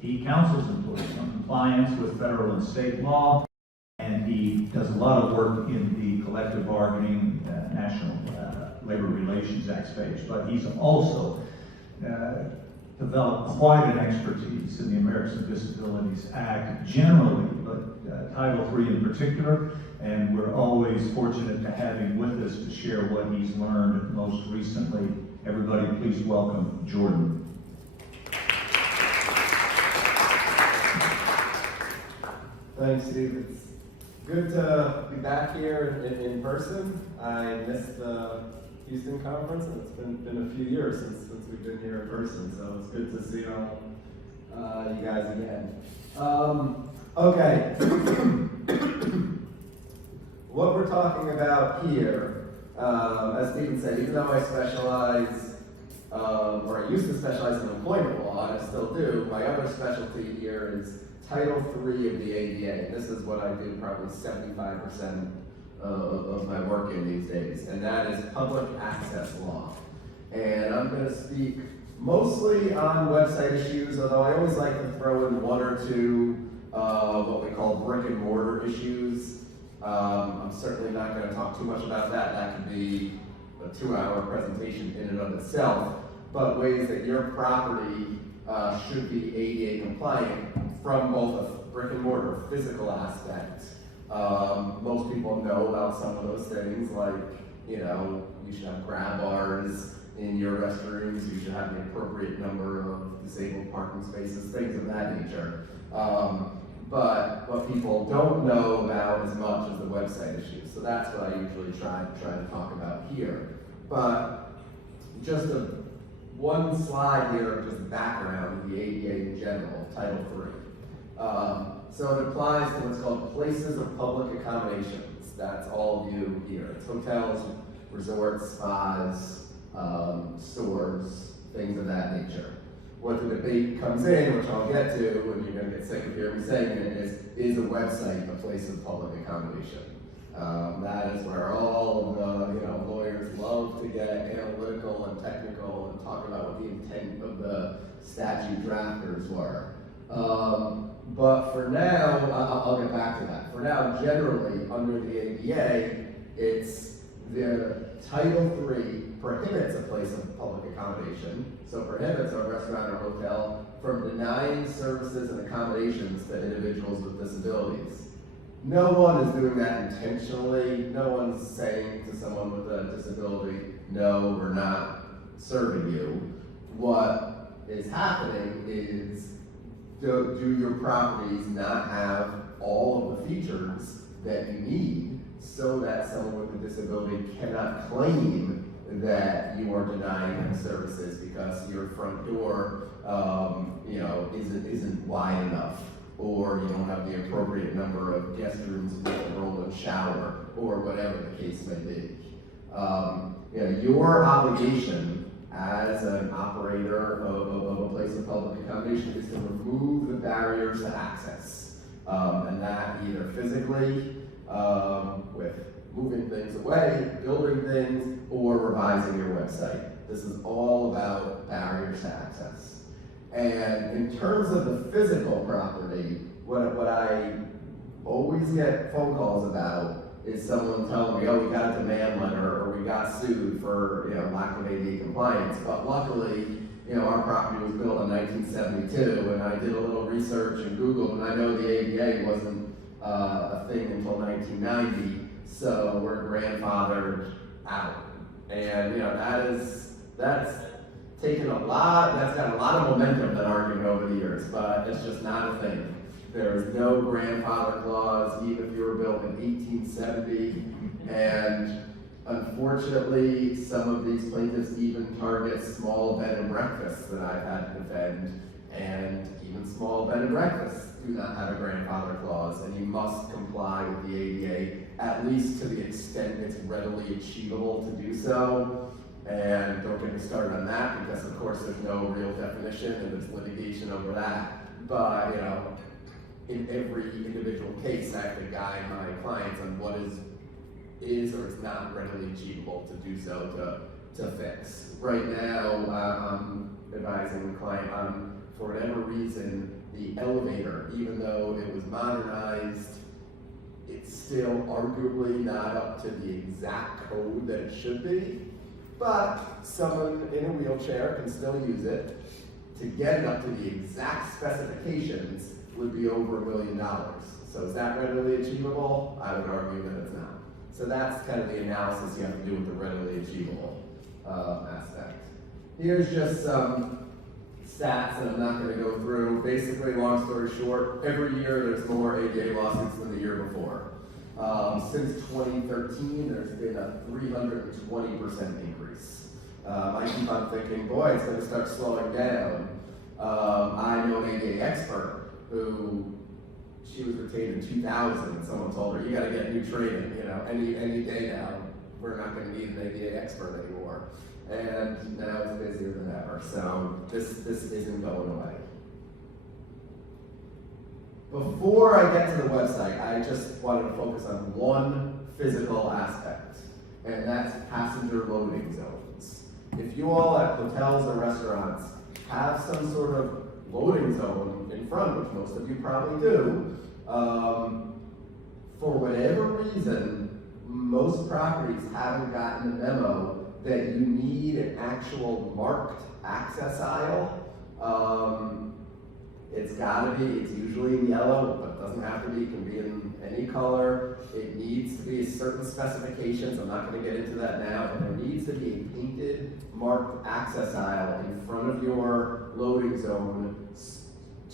He counsels employees on compliance with federal and state law, and he does a lot of work in the collective bargaining, National Labor Relations Act space, but he's also developed quite an expertise in the Americans with Disabilities Act generally, but Title III in particular, and we're always fortunate to have him with us to share what he's learned most recently. Everybody, please welcome Jordan. Thanks, Steve. It's good to be back here in person. I missed the Houston conference, and it's been a few years since we've been here in person, so it's good to see all you guys again. Okay. What we're talking about here, as Stephen said, even though I specialize, or I used to specialize in employment law, and I still do, my other specialty here is Title III of the ADA. And this is what I do probably 75% of my work in these days, and that is public access law. And I'm going to speak mostly on website issues, although I always like to throw in one or two what we call brick and mortar issues. I'm certainly not going to talk too much about that. That could be a 2-hour presentation in and of itself, but ways that your property should be ADA compliant from both a brick and mortar physical aspect. Most people know about some of those things, like, you should have grab bars in your restrooms, you should have the appropriate number of disabled parking spaces, things of that nature. But what people don't know about as much as the website issues. So that's what I usually try to talk about here. But just one slide here of just background of the ADA in general, Title III. So it applies to what's called places of public accommodations. That's all of you here. It's hotels, resorts, spas, stores, things of that nature. What the debate comes in, which I'll get to, and you're going to get sick of hearing me saying it, is a website a place of public accommodation? That is where all of the lawyers love to get analytical and technical and talk about what the intent of the statute drafters were. But for now, I'll get back to that. For now, generally, under the ADA, it's the Title III prohibits a place of public accommodation, so prohibits a restaurant or hotel from denying services and accommodations to individuals with disabilities. No one is doing that intentionally. No one's saying to someone with a disability, no, we're not serving you. What is happening is, do your properties not have all of the features that you need so that someone with a disability cannot claim that you are denying them services because your front door isn't wide enough, or you don't have the appropriate number of guest rooms with a roll-in shower, or whatever the case may be. Your obligation as an operator of a place of public accommodation is to remove the barriers to access, and that either physically with moving things away, building things, or revising your website. This is all about barriers to access. And in terms of the physical property, what I always get phone calls about is someone telling me, oh, we got a demand letter, or we got sued for lack of ADA compliance. But luckily, our property was built in 1972, and I did a little research and Googled, and I know the ADA wasn't a thing until 1990, so we're grandfathered out. And that's taken a lot, that's got a lot of momentum been arguing over the years, but it's just not a thing. There is no grandfather clause, even if you were built in 1870, and unfortunately, some of these plaintiffs even target small bed and breakfasts that I've had to defend, and even small bed and breakfasts do not have a grandfather clause, and you must comply with the ADA, at least to the extent it's readily achievable to do so. And don't get me started on that, because of course there's no real definition and there's litigation over that. But in every individual case, I have to guide my clients on what is or is not readily achievable to do so to fix. Right now, I'm advising the client on, for whatever reason, the elevator, even though it was modernized, it's still arguably not up to the exact code that it should be. But someone in a wheelchair can still use it. To get it up to the exact specifications would be over $1 million. So is that readily achievable? I would argue that it's not. So that's kind of the analysis you have to do with the readily achievable aspect. Here's just some stats that I'm not going to go through. Basically, long story short, every year there's more ADA lawsuits than the year before. Since 2013, there's been a 320% increase. I keep on thinking, boy, it's going to start slowing down. I know an ADA expert who, she was retained in 2000, and someone told her, you got to get new training, you know, any day now. We're not going to need an ADA expert anymore. And now it's busier than ever. So this isn't going away. Before I get to the website, I just wanted to focus on one physical aspect, and that's passenger loading zones. If you all at hotels or restaurants have some sort of loading zone in front, which most of you probably do, for whatever reason, most properties haven't gotten the memo that you need an actual marked access aisle. It's gotta be, it's usually in yellow, but it doesn't have to be, it can be in any color. It needs to be certain specifications, I'm not gonna get into that now, but there needs to be a painted, marked access aisle in front of your loading zone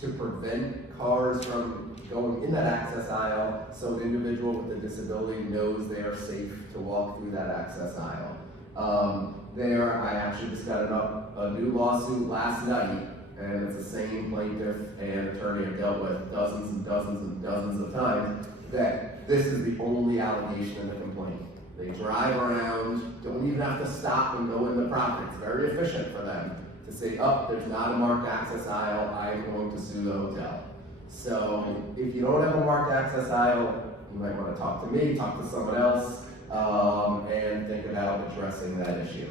to prevent cars from going in that access aisle, so an individual with a disability knows they are safe to walk through that access aisle. I actually just got a new lawsuit last night, and it's the same plaintiff and attorney have dealt with dozens and dozens and dozens of times, that this is the only allegation in the complaint. They drive around, don't even have to stop and go in the property. It's very efficient for them to say, oh, there's not a marked access aisle, I'm going to sue the hotel. So if you don't have a marked access aisle, you might want to talk to me, talk to someone else, and think about addressing that issue.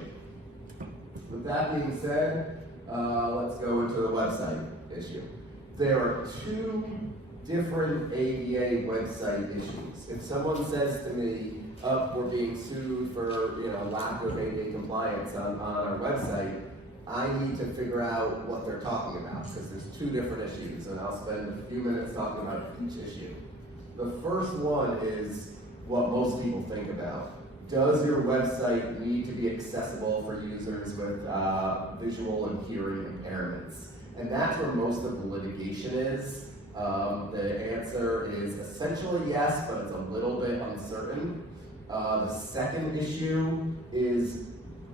With that being said, let's go into the website issue. There are two different ADA website issues. If someone says to me, oh, we're being sued for lack of ADA compliance on our website, I need to figure out what they're talking about, because there's two different issues, and I'll spend a few minutes talking about each issue. The first one is what most people think about. Does your website need to be accessible for users with visual and hearing impairments? And that's where most of the litigation is. The answer is essentially yes, but it's a little bit uncertain. The second issue is,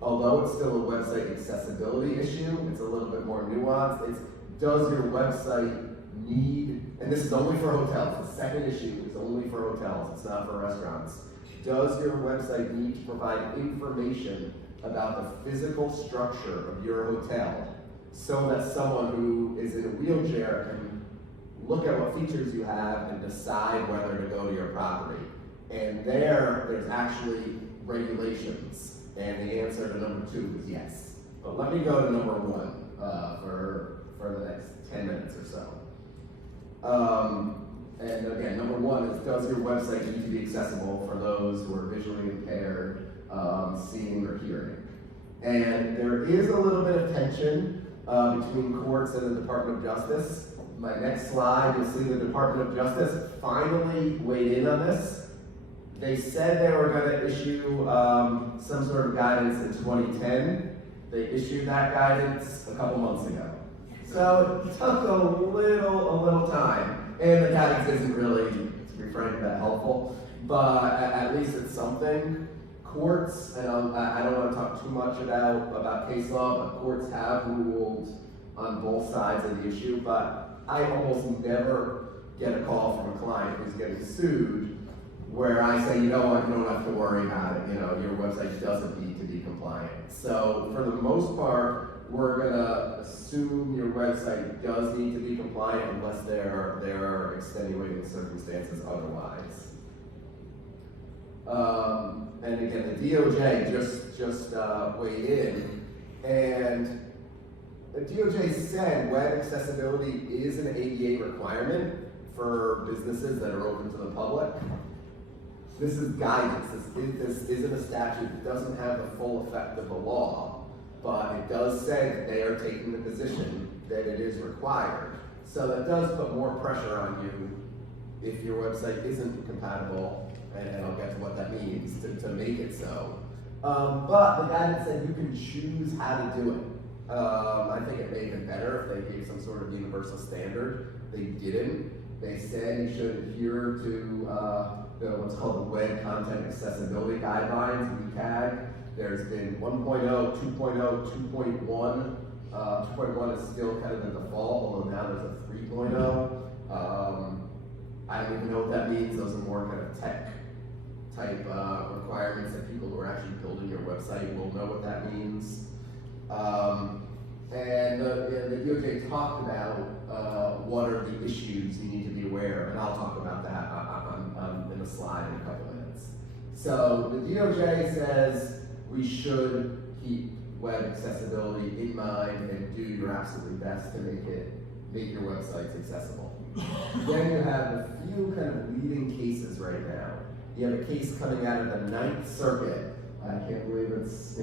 although it's still a website accessibility issue, it's a little bit more nuanced. It's, does your website need, and this is only for hotels, the second issue is only for hotels, it's not for restaurants. Does your website need to provide information about the physical structure of your hotel so that someone who is in a wheelchair can look at what features you have and decide whether to go to your property? And there's actually regulations. And the answer to number 2 is yes. But let me go to number 1 for the next 10 minutes or so. And again, number 1 is, does your website need to be accessible for those who are visually impaired, seeing or hearing? And there is a little bit of tension between courts and the Department of Justice. My next slide, you'll see the Department of Justice finally weighed in on this. They said they were going to issue some sort of guidance in 2010. They issued that guidance a couple months ago. So it took a little time. And the guidance isn't really, to be frank, that helpful. But at least it's something. Courts, and I don't want to talk too much about case law, but courts have ruled on both sides of the issue. But I almost never get a call from a client who's getting sued where I say, you know what, you don't have to worry about it, your website doesn't need to be compliant. So for the most part, we're gonna assume your website does need to be compliant unless there are extenuating circumstances otherwise. And again, the DOJ just weighed in, and the DOJ said web accessibility is an ADA requirement for businesses that are open to the public. This is guidance. This isn't a statute. It doesn't have the full effect of the law, but it does say that they are taking the position that it is required. So that does put more pressure on you if your website isn't compatible, and I'll get to what that means, to make it so. But the guidance said you can choose how to do it. I think it made it better if they gave some sort of universal standard. They didn't. They said you should adhere to what's called the Web Content Accessibility Guidelines, WCAG. There's been 1.0, 2.0, 2.1. 2.1 is still kind of the default, although now there's a 3.0. I don't even know what that means. Those are more kind of tech type requirements that people who are actually building your website will know what that means. And the DOJ talked about what are the issues you need to be aware of, and I'll talk about that in a slide in a couple minutes. So the DOJ says we should keep web accessibility in mind and do your absolutely best to make your websites accessible. Then you have a few kind of leading cases right now. You have a case coming out of the Ninth Circuit. I can't believe it's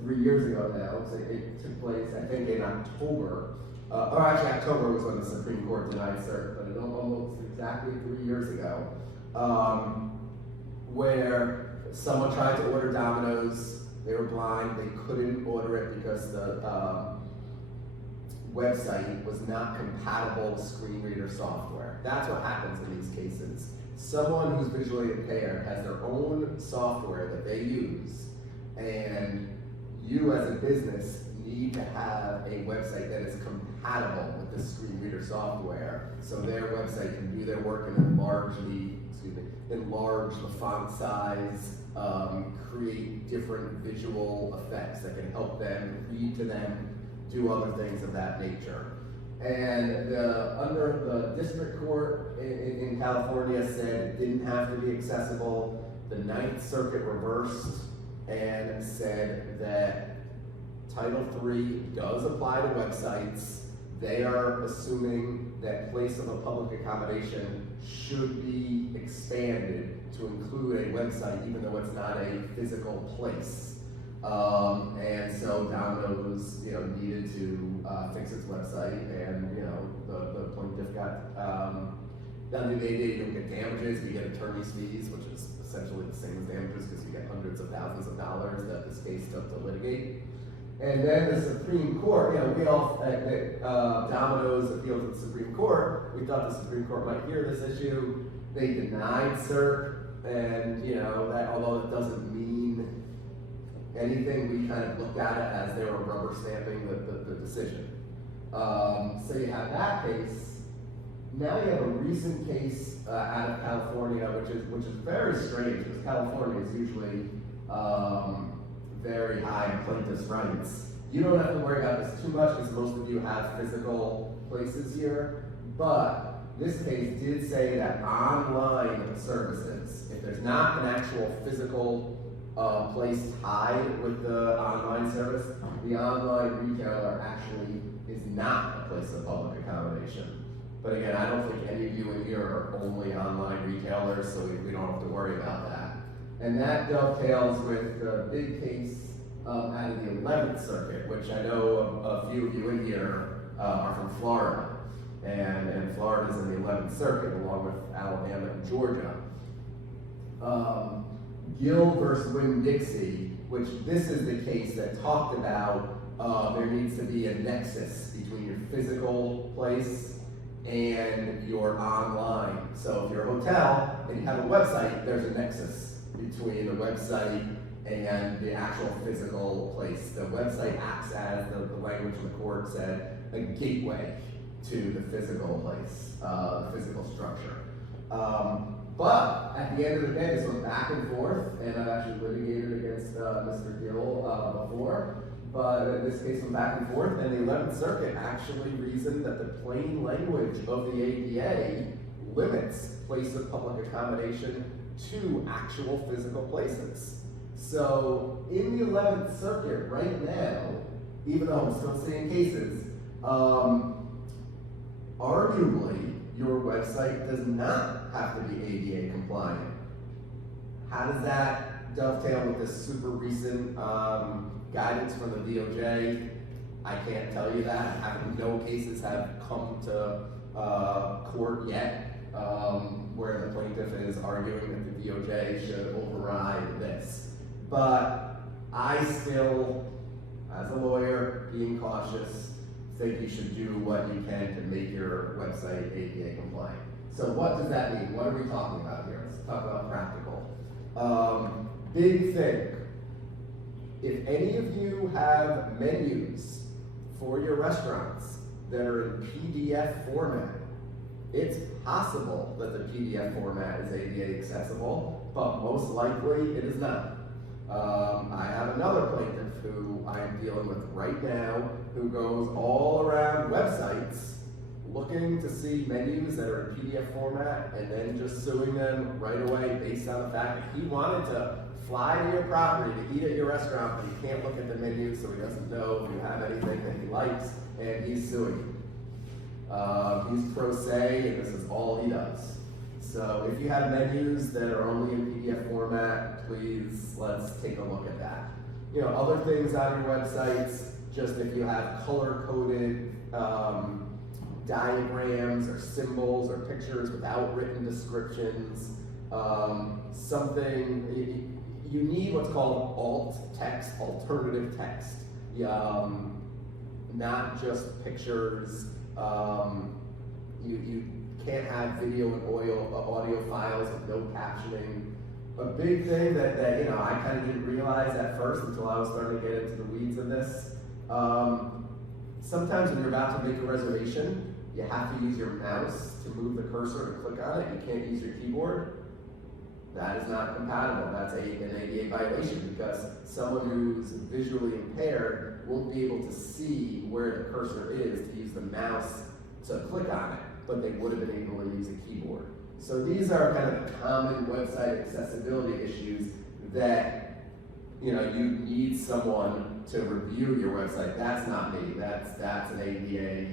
3 years ago now. So it took place, I think, in October. Or actually, October was when the Supreme Court denied cert, but it almost exactly 3 years ago, where someone tried to order Domino's. They were blind. They couldn't order it because the website was not compatible with screen reader software. That's what happens in these cases. Someone who's visually impaired has their own software that they use, and you as a business need to have a website that is compatible with the screen reader software, so their website can do their work and enlarge the font size, create different visual effects that can help them read to them, do other things of that nature. And under the district court in California said it didn't have to be accessible. The Ninth Circuit reversed and said that Title III does apply to websites. They are assuming that place of a public accommodation should be expanded to include a website, even though it's not a physical place. And so Domino's, needed to fix its website, and the plaintiff got they don't get damages, we get attorney's fees, which is essentially the same as damages because you get hundreds of thousands of dollars that this case took to litigate. And then the Supreme Court, we all, Domino's appealed to the Supreme Court. We thought the Supreme Court might hear this issue. They denied cert, and that although it doesn't mean anything, we kind of looked at it as they were rubber stamping the decision. So you have that case. Now you have a recent case out of California, which is very strange because California is usually very high in plaintiff's rights. You don't have to worry about this too much because most of you have physical places here, but this case did say that online services, if there's not an actual physical place tied with the online service, the online retailer actually is not a place of public accommodation. But again, I don't think any of you in here are only online retailers, so we don't have to worry about that. And that dovetails with the big case out of the 11th Circuit, which I know a few of you in here are from Florida. And Florida's in the 11th Circuit along with Alabama and Georgia. Gill versus Winn-Dixie, which this is the case that talked about there needs to be a nexus between your physical place and your online. So if you're a hotel and you have a website, there's a nexus between the website and the actual physical place. The website acts as, the language of the court said, a gateway to the physical place, the physical structure. But at the end of the day, this went back and forth, and I've actually litigated against Mr. Gill before. But this case went back and forth, and the 11th Circuit actually reasoned that the plain language of the ADA limits place of public accommodation to actual physical places. So in the 11th Circuit right now, even though I'm still seeing cases, Arguably, your website does not have to be ADA compliant. How does that dovetail with this super recent guidance from the DOJ? I can't tell you that. No cases have come to court yet where the plaintiff is arguing that the DOJ should override this. But I still, as a lawyer, being cautious, think you should do what you can to make your website ADA compliant. So what does that mean? What are we talking about here? Let's talk about practical. Big thing. If any of you have menus for your restaurants that are in PDF format, it's possible that the PDF format is ADA accessible, but most likely it is not. I have another plaintiff who I'm dealing with right now who goes all around websites looking to see menus that are in PDF format and then just suing them right away based on the fact that he wanted to fly to your property to eat at your restaurant, but he can't look at the menu, so he doesn't know if you have anything that he likes, and he's suing you. He's pro se, and this is all he does. So if you have menus that are only in PDF format, please let's take a look at that. You know, other things on your websites, just if you have color-coded diagrams or symbols or pictures without written descriptions, something, you need what's called alt text, alternative text. Not just pictures. You can't have video and audio files with no captioning. A big thing that I kind of didn't realize at first until I was starting to get into the weeds of this. Sometimes when you're about to make a reservation, you have to use your mouse to move the cursor and click on it. You can't use your keyboard. That is not compatible. That's an ADA violation because someone who's visually impaired won't be able to see where the cursor is to use the mouse to click on it, but they would have been able to use a keyboard. So these are kind of common website accessibility issues that you need someone to review your website. That's not me. That's an ADA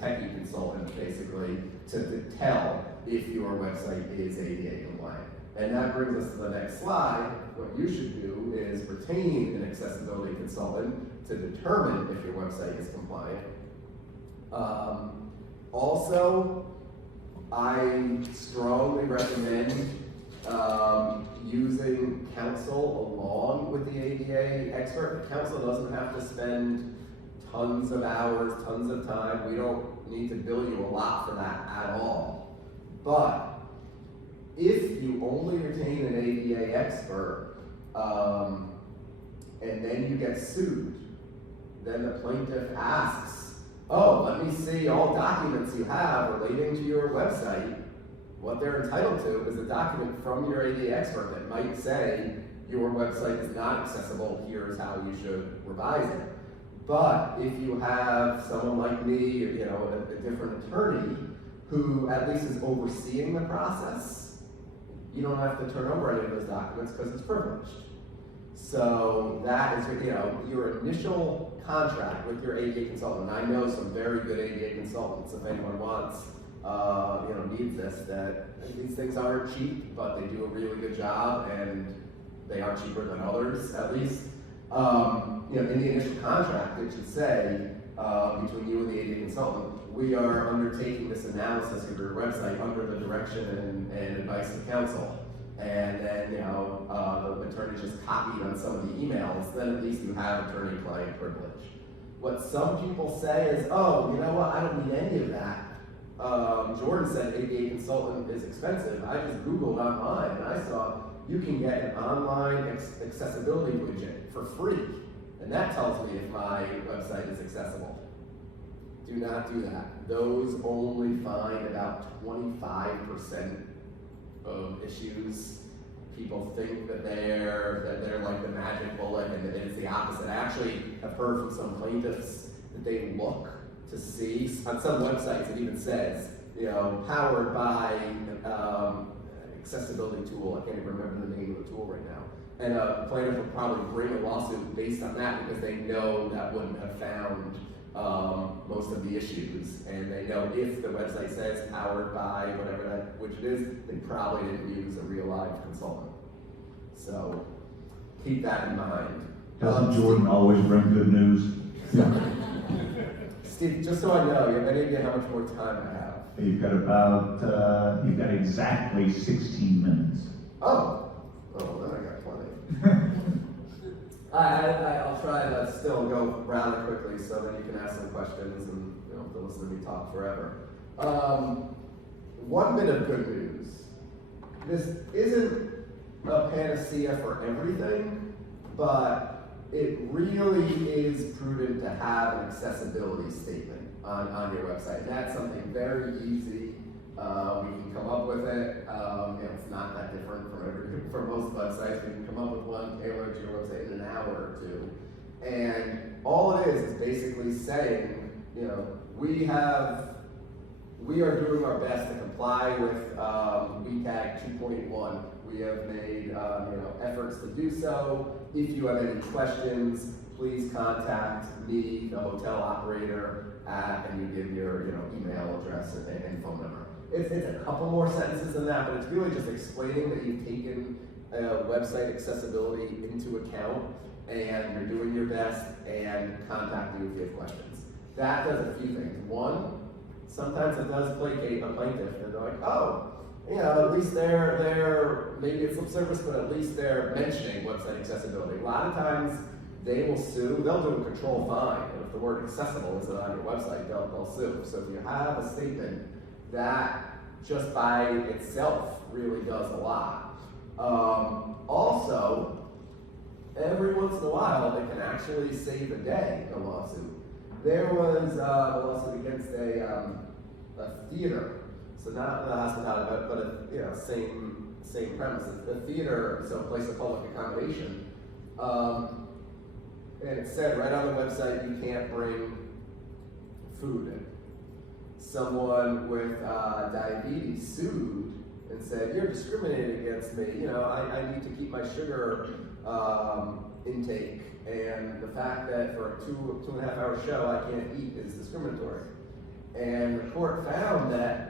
techie consultant basically to tell if your website is ADA compliant. And that brings us to the next slide. What you should do is retain an accessibility consultant to determine if your website is compliant. Also, I strongly recommend using counsel along with the ADA expert. The counsel doesn't have to spend tons of hours, tons of time. We don't need to bill you a lot for that at all. But if you only retain an ADA expert and then you get sued, then the plaintiff asks, oh, let me see all documents you have relating to your website. What they're entitled to is a document from your ADA expert that might say your website is not accessible, here's how you should revise it. But if you have someone like me, a different attorney who at least is overseeing the process, you don't have to turn over any of those documents because it's privileged. So that is, your initial contract with your ADA consultant. I know some very good ADA consultants. If anyone wants, needs this, that these things aren't cheap, but they do a really good job, and they are cheaper than others, at least. In the initial contract, it should say between you and the ADA consultant, we are undertaking this analysis of your website under the direction and advice of counsel. And then, the attorney just copied on some of the emails, then at least you have attorney-client privilege. What some people say is, oh, you know what, I don't need any of that. Jordan said ADA consultant is expensive. I just Googled online and I saw you can get an online accessibility widget for free. And that tells me if my website is accessible. Do not do that. Those only find about 25% of issues. People think that they're like the magic bullet, and it's the opposite. I actually have heard from some plaintiffs that they look to see on some websites it even says, powered by accessibility tool. I can't even remember the name of the tool right now. And a plaintiff would probably bring a lawsuit based on that because they know that wouldn't have found most of the issues, and they know if the website says powered by whatever that widget is, they probably didn't use a real live consultant. So keep that in mind. Doesn't Jordan always bring good news? Steve, just so I know, you have any idea how much more time I have? You've got exactly 16 minutes. Oh, then I got plenty. I'll try to still go rather quickly so that you can ask some questions and you don't have to listen to me talk forever. One bit of good news. This isn't a panacea for everything, but it really is prudent to have an accessibility statement on your website. And that's something very easy. We can come up with it. It's not that different from most websites. We can come up with one tailored to your website in an hour or two. And all it is basically saying, we are doing our best to comply with WCAG 2.1. We have made efforts to do so. If you have any questions, please contact me, the hotel operator, and you give your email address and phone number. It's a couple more sentences than that, but it's really just explaining that you've taken website accessibility into account and you're doing your best, and contact you if you have questions. That does a few things. One, sometimes it does placate a plaintiff, and they're like, at least they're maybe it's lip service, but at least they're mentioning website accessibility. A lot of times they will sue, they'll do a control fine, and if the word accessible isn't on your website, they'll sue. So if you have a statement, that just by itself really does a lot. Also, every once in a while, it can actually save the day, a lawsuit. There was a lawsuit against a theater, so not the hospitality, but same premises. The theater, so a place of public accommodation, and it said right on the website you can't bring food in. Someone with diabetes sued and said, "You're discriminating against me. I need to keep my sugar intake, and the fact that for a 2.5 hour show I can't eat is discriminatory." And the court found that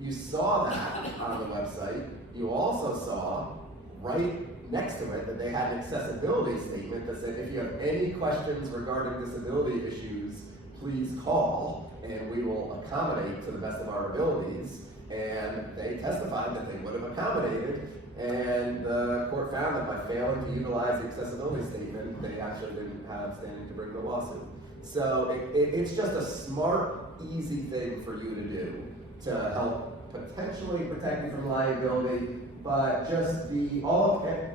you saw that on the website. You also saw right next to it that they had an accessibility statement that said, if you have any questions regarding disability issues, please call, and we will accommodate to the best of our abilities. And they testified that they would have accommodated, and the court found that by failing to utilize the accessibility statement, they actually didn't have standing to bring the lawsuit. So it's just a smart, easy thing for you to do to help potentially protect you from liability, but just be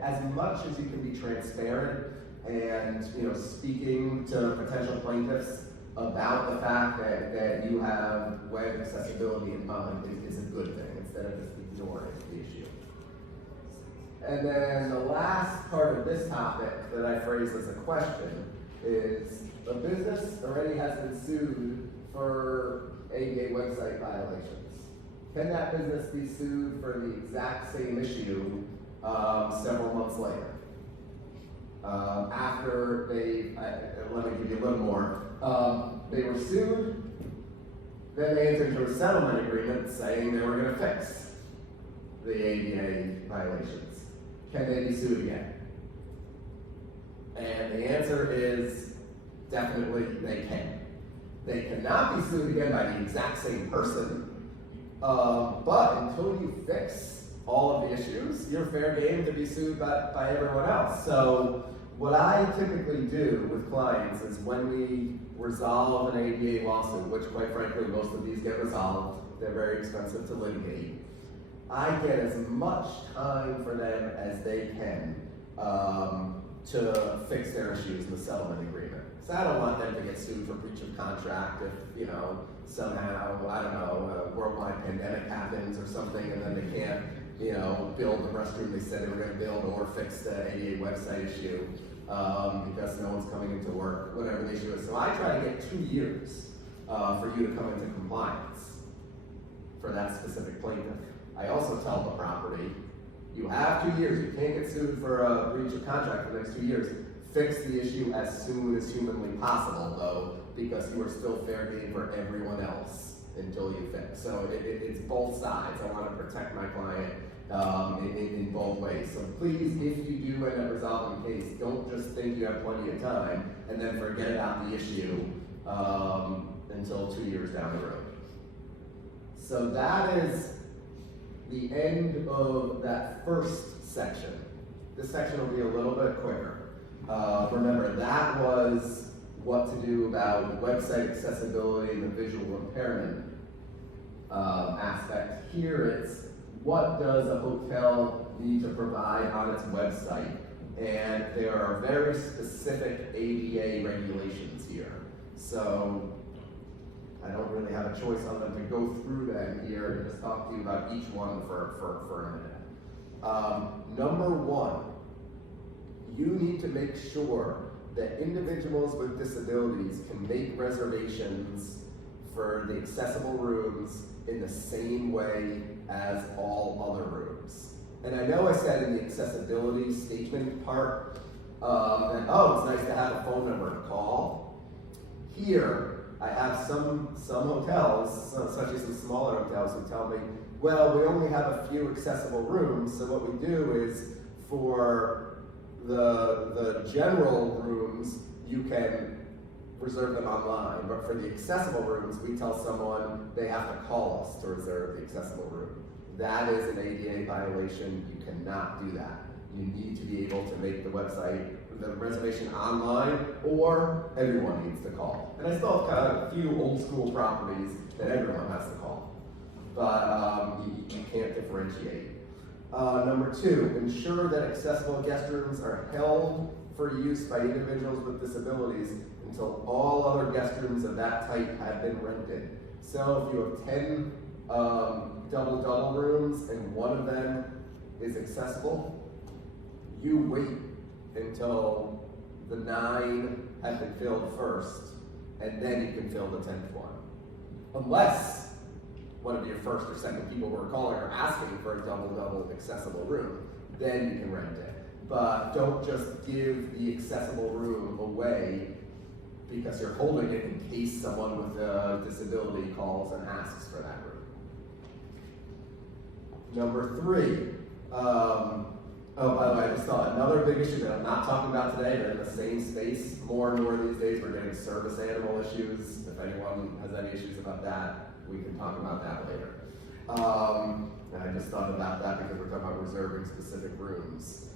as much as you can be transparent and speaking to potential plaintiffs about the fact that you have web accessibility in mind is a good thing, instead of just ignoring the issue. And then the last part of this topic that I phrased as a question is, a business already has been sued for ADA website violations. Can that business be sued for the exact same issue several months later? After let me give you a little more. They were sued, then they entered into a settlement agreement saying they were going to fix the ADA violations. Can they be sued again? And the answer is definitely they can. They cannot be sued again by the exact same person, but until you fix all of the issues, you're fair game to be sued by everyone else. So what I typically do with clients is when we resolve an ADA lawsuit, which quite frankly most of these get resolved, they're very expensive to litigate, I get as much time for them as they can to fix their issues in the settlement agreement. So I don't want them to get sued for breach of contract if, somehow, a worldwide pandemic happens or something, and then they can't, build the restroom they said they were going to build, or fix the ADA website issue because no one's coming into work, whatever the issue is. So I try to get 2 years for you to come into compliance for that specific plaintiff. I also tell the property, you have 2 years, you can't get sued for a breach of contract for the next 2 years. Fix the issue as soon as humanly possible, though. because you are still fair game for everyone else until you fix. So it's both sides. I want to protect my client in both ways. So please, if you do end up resolving the case, don't just think you have plenty of time and then forget about the issue until 2 years down the road. So that is the end of that first section. This section will be a little bit quicker. Remember, that was what to do about website accessibility and the visual impairment aspect. Here it's what does a hotel need to provide on its website? And there are very specific ADA regulations here. So I don't really have a choice on them to go through them here and just talk to you about each one for a minute. Number one, you need to make sure that individuals with disabilities can make reservations for the accessible rooms in the same way as all other rooms. And I know I said in the accessibility statement part, that, oh, it's nice to have a phone number to call. Here, I have some hotels, especially some smaller hotels, who tell me, well, we only have a few accessible rooms, so what we do is for the general rooms, you can reserve them online, but for the accessible rooms, we tell someone they have to call us to reserve the accessible room. That is an ADA violation. You cannot do that. You need to be able to make the website, the reservation online, or everyone needs to call. And I still have kind of a few old school properties that everyone has to call, but you can't differentiate. Number two, ensure that accessible guest rooms are held for use by individuals with disabilities until all other guest rooms of that type have been rented. So if you have 10 double rooms and one of them is accessible, you wait until the 9 have been filled first, and then you can fill the 10th one. Unless one of your first or second people who are calling are asking for a double accessible room, then you can rent it. But don't just give the accessible room away because you're holding it in case someone with a disability calls and asks for that room. Number three, oh, by the way, I just thought another big issue that I'm not talking about today, but in the same space, more and more these days, we're getting service animal issues. If anyone has any issues about that, we can talk about that later. And I just thought about that because we're talking about reserving specific rooms.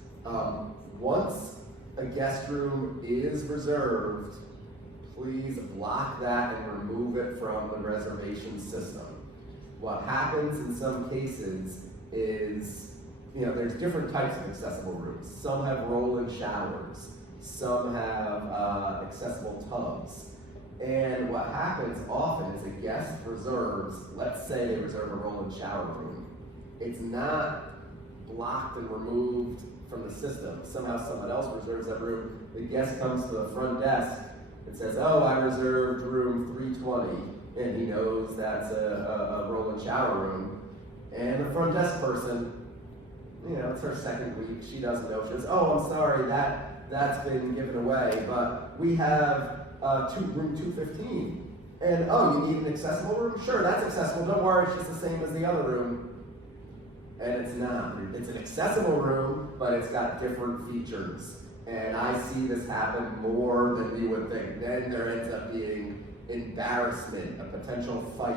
Once a guest room is reserved, please block that and remove it from the reservation system. What happens in some cases is, there's different types of accessible rooms. Some have roll-in showers. Some have accessible tubs. And what happens often is a guest reserves, let's say they reserve a roll-in shower room. It's not blocked and removed from the system. Somehow someone else reserves that room. The guest comes to the front desk and says, oh, I reserved room 320. And he knows that's a roll-in shower room. And the front desk person, it's her second week, she doesn't know. She goes, oh, I'm sorry, that's been given away, but we have room 215. And, oh, you need an accessible room? Sure, that's accessible. Don't worry, it's just the same as the other room. And it's not. It's an accessible room, but it's got different features. And I see this happen more than you would think. Then there ends up being embarrassment, a potential fight,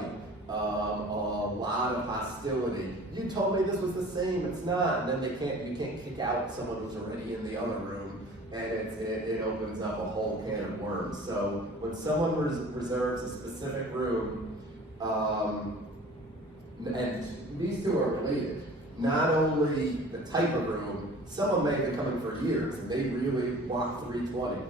a lot of hostility. You told me this was the same, it's not. And then you can't kick out someone who's already in the other room, and it opens up a whole can of worms. So when someone reserves a specific room, and these two are related, not only the type of room, someone may have been coming for years and they really want 320.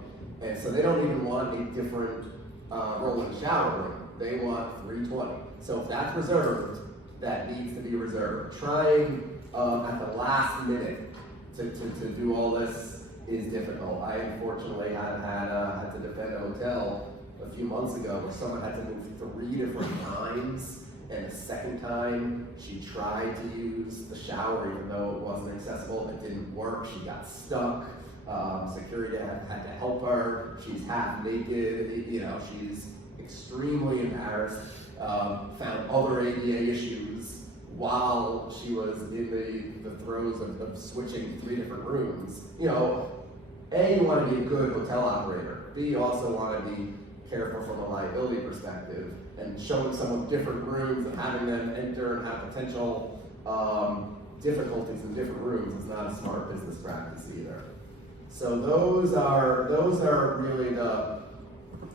And so they don't even want a different roll-in shower room. They want 320. So if that's reserved, that needs to be reserved. Trying at the last minute to do all this is difficult. I unfortunately had to defend a hotel a few months ago where someone had to move 3 different times. And the second time, she tried to use the shower even though it wasn't accessible. It didn't work. She got stuck. Security had to help her. She's half naked. She's extremely embarrassed. Found other ADA issues while she was in the throes of switching 3 different rooms. A, you want to be a good hotel operator. B, you also want to be careful from a liability perspective, and showing someone different rooms and having them enter and have potential difficulties in different rooms is not a smart business practice either. So those are really the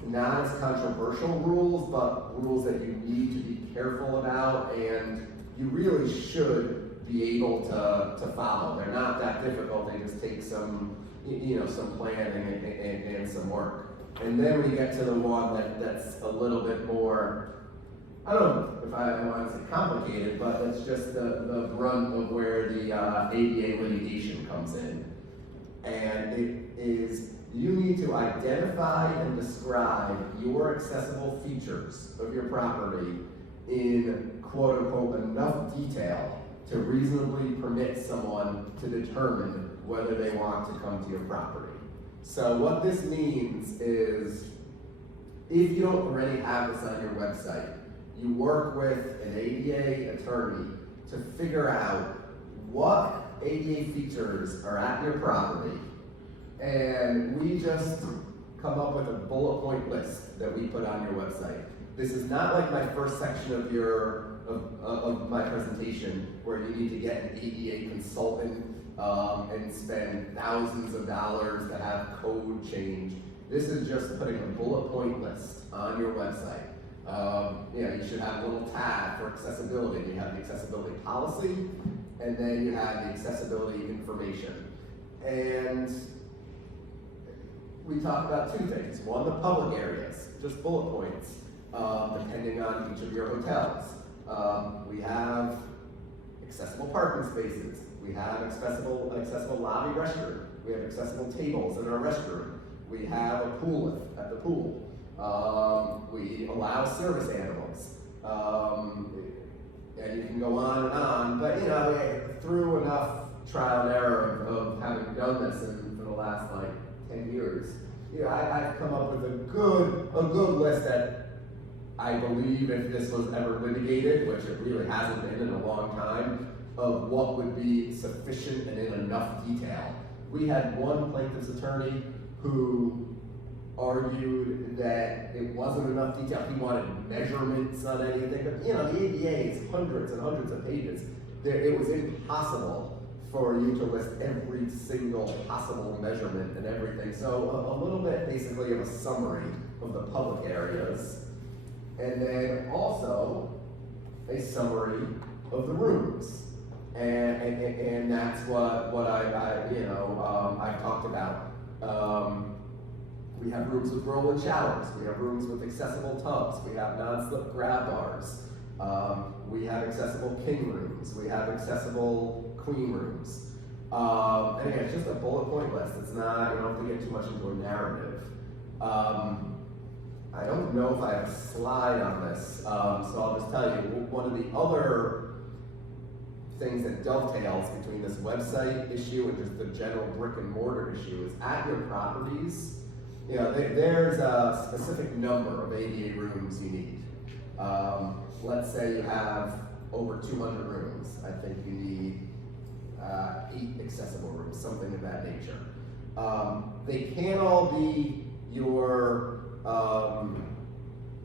not as controversial rules, but rules that you need to be careful about, and you really should be able to follow. They're not that difficult. They just take some some planning and some work. And then we get to the one that's a little bit more, I don't know if I want to say complicated, but that's just the brunt of where the ADA litigation comes in. And it is, you need to identify and describe your accessible features of your property in quote unquote enough detail to reasonably permit someone to determine whether they want to come to your property. So what this means is, if you don't already have this on your website, you work with an ADA attorney to figure out what ADA features are at your property, and we just come up with a bullet point list that we put on your website. This is not like my first section of my presentation where you need to get an ADA consultant and spend thousands of dollars to have code change. This is just putting a bullet point list on your website. You should have a little tab for accessibility. You have the accessibility policy, and then you have the accessibility information. And we talk about 2 things. One, the public areas, just bullet points, depending on each of your hotels. We have accessible parking spaces. We have accessible lobby restroom. We have accessible tables in our restroom. We have a pool lift at the pool. We allow service animals. And you can go on, but through enough trial and error of having done this for the last 10 years, I've come up with a good list that I believe, if this was ever litigated, which it really hasn't been in a long time, of what would be sufficient and in enough detail. We had one plaintiff's attorney who argued that it wasn't enough detail. He wanted measurements on anything, but the ADA is hundreds and hundreds of pages. It was impossible for you to list every single possible measurement and everything. So a little bit basically of a summary of the public areas, and then also a summary of the rooms. And that's what I've talked about. We have rooms with roll-in showers. We have rooms with accessible tubs. We have non-slip grab bars. We have accessible king rooms. We have accessible queen rooms. And again, it's just a bullet point list. It's not, you don't have to get too much into a narrative. I don't know if I have a slide on this, so I'll just tell you, one of the other things that dovetails between this website issue and just the general brick and mortar issue is at your properties, there's a specific number of ADA rooms you need. Let's say you have over 200 rooms. I think you need 8 accessible rooms, something of that nature. They can't all be your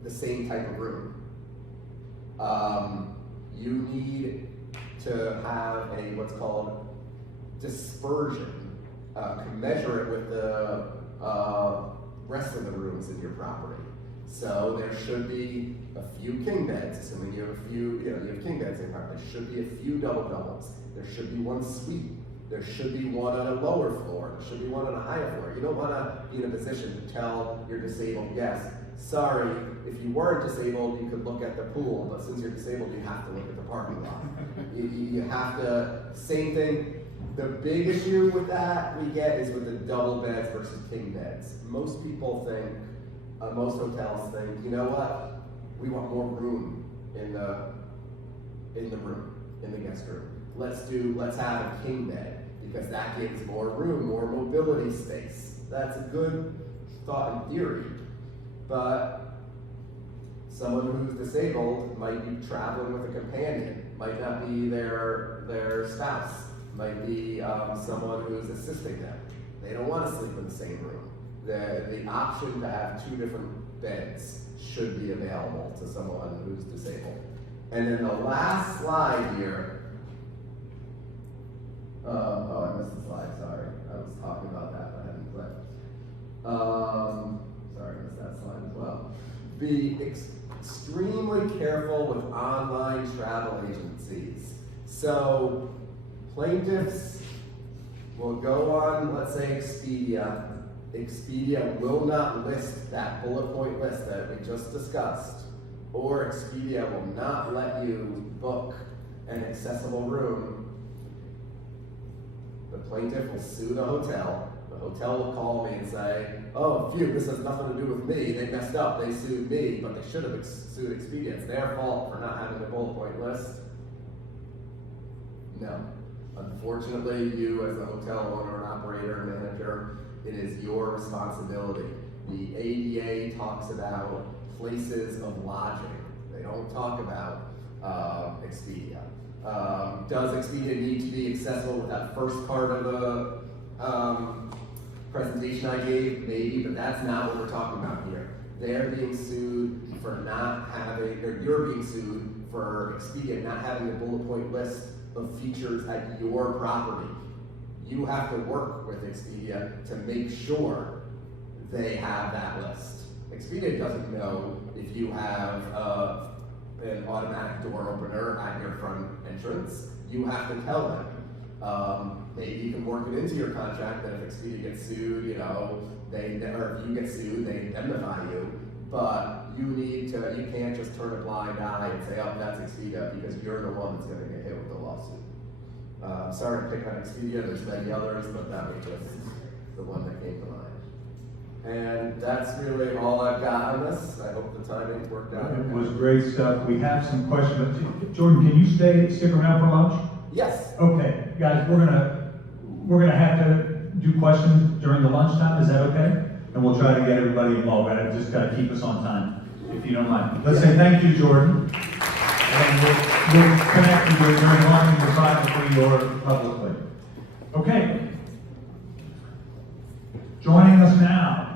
the same type of room. You need to have what's called dispersion, measure it with the rest of the rooms in your property. So there should be a few king beds, assuming you have you have king beds in your property. There should be a few double doubles. There should be one suite. There should be one on a lower floor. There should be one on a higher floor. You don't want to be in a position to tell your disabled guest, sorry, if you weren't disabled, you could look at the pool, but since you're disabled, you have to look at the parking lot. You have to, same thing. The big issue with that we get is with the double beds versus king beds. Most people think, most hotels think, you know what? We want more room in the room, in the guest room. Let's have a king bed, because that gives more room, more mobility space. That's a good thought in theory, but someone who's disabled might be traveling with a companion, might not be their spouse, might be someone who's assisting them. They don't want to sleep in the same room. The option to have 2 different beds should be available to someone who's disabled. And then the last slide here, oh, I missed the slide, sorry. I was talking about that, but I hadn't clicked. Sorry, I missed that slide as well. Be extremely careful with online travel agencies. So plaintiffs will go on, let's say Expedia. Expedia will not list that bullet point list that we just discussed, or Expedia will not let you book an accessible room. The plaintiff will sue the hotel. The hotel will call me and say, oh, phew, this has nothing to do with me. They messed up, they sued me, but they should have sued Expedia. It's their fault for not having a bullet point list. No. Unfortunately, you as a hotel owner and operator and manager, it is your responsibility. The ADA talks about places of lodging. They don't talk about Expedia. Does Expedia need to be accessible with that first part of the presentation I gave? Maybe, but that's not what we're talking about here. They're being sued for not having, or you're being sued for Expedia not having a bullet point list of features at your property. You have to work with Expedia to make sure they have that list. Expedia doesn't know if you have an automatic door opener at your front entrance. You have to tell them. Maybe you can work it into your contract that if Expedia gets sued, you know, or if you get sued, they indemnify you. But you can't just turn a blind eye and say, oh, that's Expedia, because you're the one that's gonna get hit with the lawsuit. Sorry to pick on Expedia, there's many others, but that was just the one that came to mind. And that's really all I've got on this. I hope the timing worked out. It was great stuff. We have some questions. Jordan, can you stick around for lunch? Yes. Okay, guys, we're gonna have to do questions during the lunchtime. Is that okay? And we'll try to get everybody involved. I just gotta keep us on time, if you don't mind. Let's say thank you, Jordan. And we'll connect with you during lunch, either privately or publicly. Okay. Joining us now